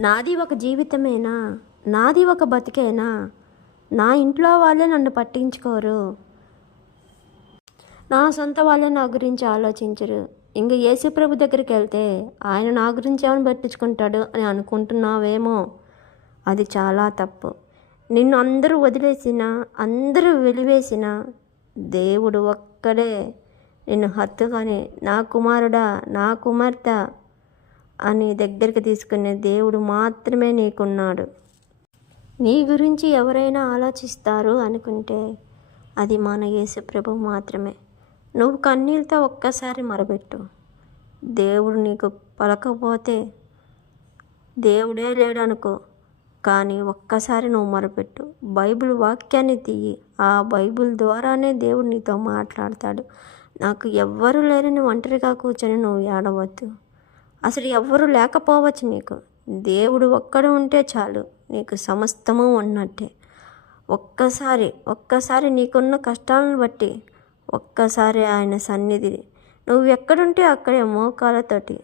నాది ఒక జీవితమేనా? నాది ఒక బతికేనా? నా ఇంట్లో వాళ్ళే నన్ను పట్టించుకోరు. నా సొంత వాళ్ళే నా గురించి ఆలోచించరు. ఇంక యేసుప్రభు దగ్గరికి వెళ్తే ఆయన నా గురించి ఏమైనా పట్టించుకుంటాడు అని అనుకుంటున్నావేమో? అది చాలా తప్పు. నిన్ను అందరూ వదిలేసిన అందరూ వెలివేసిన దేవుడు ఒక్కడే. నిన్ను హత్తుకొని నా కుమారుడా నా కుమార్తె అని దగ్గరికి తీసుకునే దేవుడు మాత్రమే నీకున్నాడు. నీ గురించి ఎవరైనా ఆలోచిస్తారు అనుకుంటే అది మన యేసుప్రభు మాత్రమే. నువ్వు కన్నీళ్ళతో ఒక్కసారి మరబెట్టు. దేవుడు నీకు పలకపోతే దేవుడే లేడనుకో కానీ ఒక్కసారి నువ్వు మరపెట్టు బైబిల్ వాక్యాన్ని తీయి. ఆ బైబిల్ ద్వారానే దేవుడు నీతో మాట్లాడతాడు. నాకు ఎవ్వరూ లేరని ఒంటరిగా కూర్చొని నువ్వు ఏడవద్దు. అసలు ఎవ్వరూ లేకపోవచ్చు నీకు. దేవుడు ఒక్కడు ఉంటే చాలు. నీకు సమస్తము ఉన్నట్టే. ఒక్కసారి ఒక్కసారి నీకున్న కష్టాలను బట్టి ఒక్కసారి ఆయన సన్నిధి. నువ్వు ఎక్కడుంటే అక్కడే మోకాలతోటి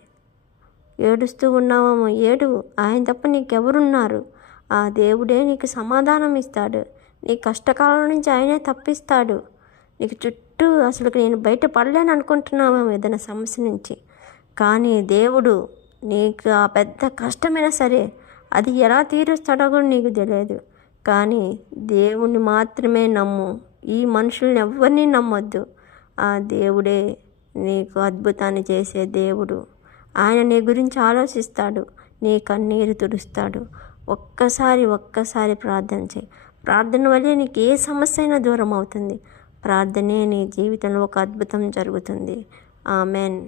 ఏడుస్తూ ఉన్నావేమో ఏడు. ఆయన తప్ప నీకెవరున్నారు? ఆ దేవుడే నీకు సమాధానం ఇస్తాడు నీ కష్టకాలం నుంచి ఆయనే తప్పిస్తాడు. నీకు చుట్టూ అసలు నేను బయట పడలేను అనుకుంటున్నావేమో ఏదైనా సమస్య నుంచి. కానీ దేవుడు నీకు ఆ పెద్ద కష్టమైనా సరే అది ఎలా తీరుస్తాడో కూడా నీకు తెలియదు. కానీ దేవుణ్ణి మాత్రమే నమ్ము. ఈ మనుషుల్ని ఎవరిని నమ్మొద్దు. ఆ దేవుడే నీకు అద్భుతాన్ని చేసే దేవుడు. ఆయన నీ గురించి ఆలోచిస్తాడు. నీ కన్నీరు తుడుస్తాడు. ఒక్కసారి ఒక్కసారి ప్రార్థన చేయి. ప్రార్థన వల్లే నీకు ఏ సమస్య అయినా దూరం అవుతుంది. ప్రార్థనే నీ జీవితంలో ఒక అద్భుతం జరుగుతుంది. ఆమెన్.